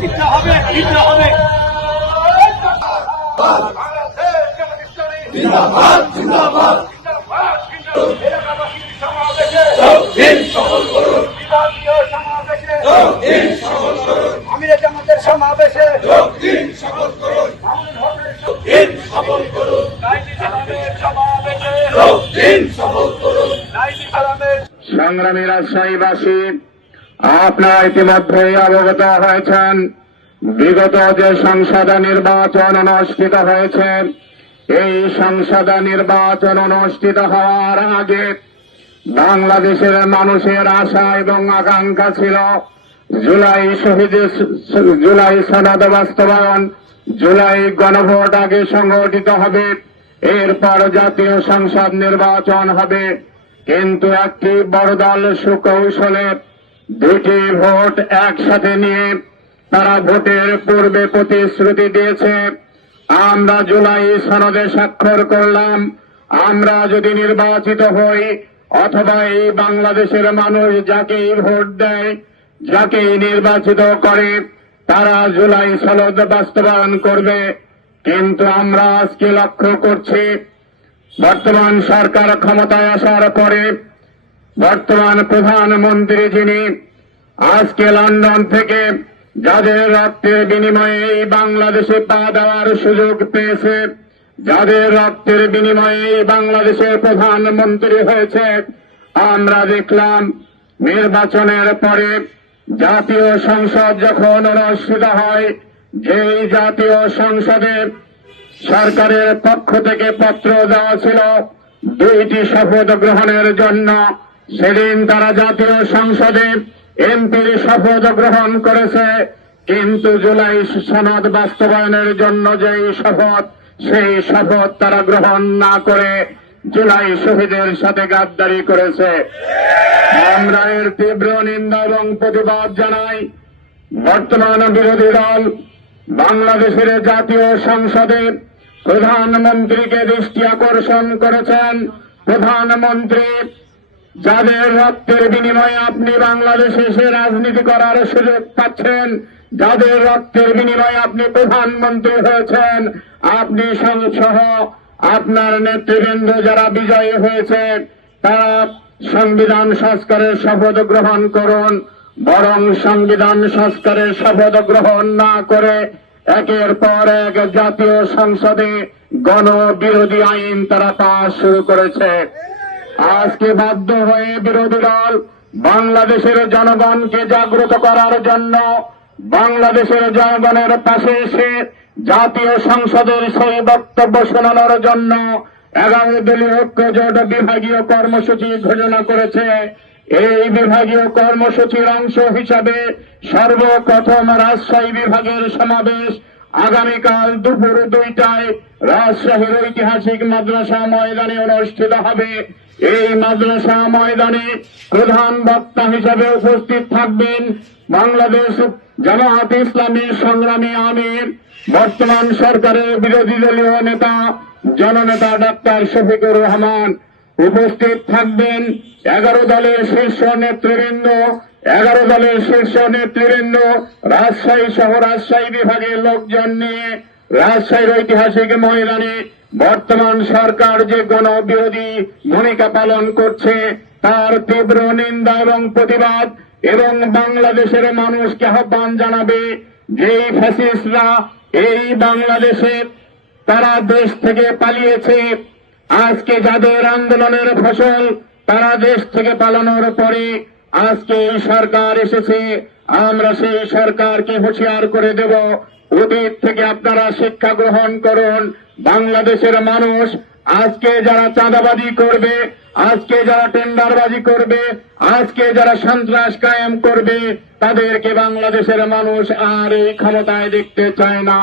দিতে হবে দিতে হবে। জিন্দাবাদ জিন্দাবাদ এলাকাবাসীর সমাবেশে সফল করুন সফল করুন আমিরে জামাতের সমাবেশে সফল করুন সফল করুন নাইজি সালামের সমাবেশে সফল করুন নাইজি সালামের। সংগ্রামী রাজশাহীবাসী, আপনারা ইতিমধ্যেই অবগত হয়েছেন বিগত যে সংসদ নির্বাচন অনুষ্ঠিত হয়েছে, এই সংসদ নির্বাচন অনুষ্ঠিত হওয়ার আগে বাংলাদেশের মানুষের আশা এবং আকাঙ্ক্ষা ছিল জুলাই সনদ বাস্তবায়ন, জুলাই গণভোট আগে সংগঠিত হবে, এরপর জাতীয় সংসদ নির্বাচন হবে। কিন্তু একটি বড় দল সুকৌশলে দুটি ভোট একসাথে নিয়ে তারা ভোটের পূর্বে প্রতিশ্রুতি দিয়েছে, আমরা জুলাই সনদে স্বাক্ষর করলাম, আমরা যদি নির্বাচিত হই অথবা এই বাংলাদেশের মানুষ যাকেই ভোট দেয়, যাকেই নির্বাচিত করে, তারা জুলাই সনদ বাস্তবায়ন করবে। কিন্তু আমরা আজকে লক্ষ্য করছি বর্তমান সরকার ক্ষমতায় আসার পরে বর্তমান প্রধানমন্ত্রী যিনি আজকে লন্ডন থেকে যাদের রক্তের বিনিময়ে এই বাংলাদেশে পা দেওয়ার সুযোগ পেয়েছে, যাদের রক্তের বিনিময়ে এই বাংলাদেশের প্রধানমন্ত্রী হয়েছে, আমরা দেখলাম নির্বাচনের পরে জাতীয় সংসদ যখন অনুষ্ঠিত হয়, যেই জাতীয় সংসদে সরকারের পক্ষ থেকে পত্র দেওয়া ছিল দুইটি শপথ গ্রহণের জন্য, সেদিন তারা জাতীয় সংসদে এমপির শপথ গ্রহণ করেছে, কিন্তু জুলাই সনদ বাস্তবায়নের জন্য যেই শপথ, সেই শপথ তারা গ্রহণ না করে জুলাই শহীদের সাথে গাদ্দারি করেছে। আমরা এর তীব্র নিন্দা এবং প্রতিবাদ জানাই। বর্তমান বিরোধী দল বাংলাদেশের জাতীয় সংসদে প্রধানমন্ত্রীকে দৃষ্টি আকর্ষণ করেছেন। প্রধানমন্ত্রী, যাদের রক্তের বিনিময়ে আপনি বাংলাদেশে এসে রাজনীতি করার সুযোগ পাচ্ছেন, যাদের রক্তের বিনিময়ে আপনি প্রধানমন্ত্রী হয়েছেন, আপনি সহ আপনার নেতৃবৃন্দ যারা বিজয়ী হয়েছে, তারা সংবিধান সংস্কারের শপথ গ্রহণ করুন। বরং সংবিধান সংস্কারের শপথ গ্রহণ না করে একের পর এক জাতীয় সংসদে গণবিরোধী আইন তারা পাস শুরু করেছে। আজকে বাধ্য হয়ে বিরোধী দল বাংলাদেশের জনগণকে জাগ্রত করার জন্য, বাংলাদেশের জনগণের পাশে এসে জাতীয় সংসদের সেই বক্তব্য শোনানোর জন্য 11 দলীয় ঐক্যজোট বিভাগীয় কর্মসূচি ঘোষণা করেছে। এই বিভাগীয় কর্মসূচির অংশ হিসাবে সর্বপ্রথম রাজশাহী বিভাগের সমাবেশ আগামীকাল দুপুর 2টায় রাজশাহীর ঐতিহাসিক মাদ্রাসা ময়দানে অনুষ্ঠিত হবে। এই মাদ্রাসা ময়দানে প্রধান বক্তা হিসেবে উপস্থিত থাকবেন বাংলাদেশ জামায়াতে ইসলামীর সংগ্রামী আমির, বর্তমান সরকারের বিরোধী দলীয় নেতা জননেতা ডাক্তার শফিকুর রহমান। উপস্থিত থাকবেন 11 দলের শীর্ষ নেতৃবৃন্দ রাজশাহী সহ রাজশাহী বিভাগের লোকজন নিয়ে রাজশাহীর ঐতিহাসিক ময়দানে বর্তমান সরকার যে গণবিরোধী ভূমিকা পালন করছে তার তীব্র নিন্দা এবং প্রতিবাদ এবং বাংলাদেশের মানুষকে আহ্বান জানাবে যেই ফ্যাসিস্টরা এই বাংলাদেশে তারা দেশ থেকে পালিয়েছে, আজকে যাদের আন্দোলনের ফসল তারা দেশ থেকে পালানোর পরে আজকে এই সরকার এসেছে, আমরা সেই সরকারকে হুঁশিয়ার করে দেব, অতীত থেকে আপনারা শিক্ষা গ্রহণ করুন। বাংলাদেশের মানুষ আজকে যারা চাঁদাবাজি করবে, আজকে যারা টেন্ডারবাজি করবে, আজকে যারা সন্ত্রাস কায়েম করবে, তাদেরকে বাংলাদেশের মানুষ আর এই ক্ষমতায় দেখতে চায় না।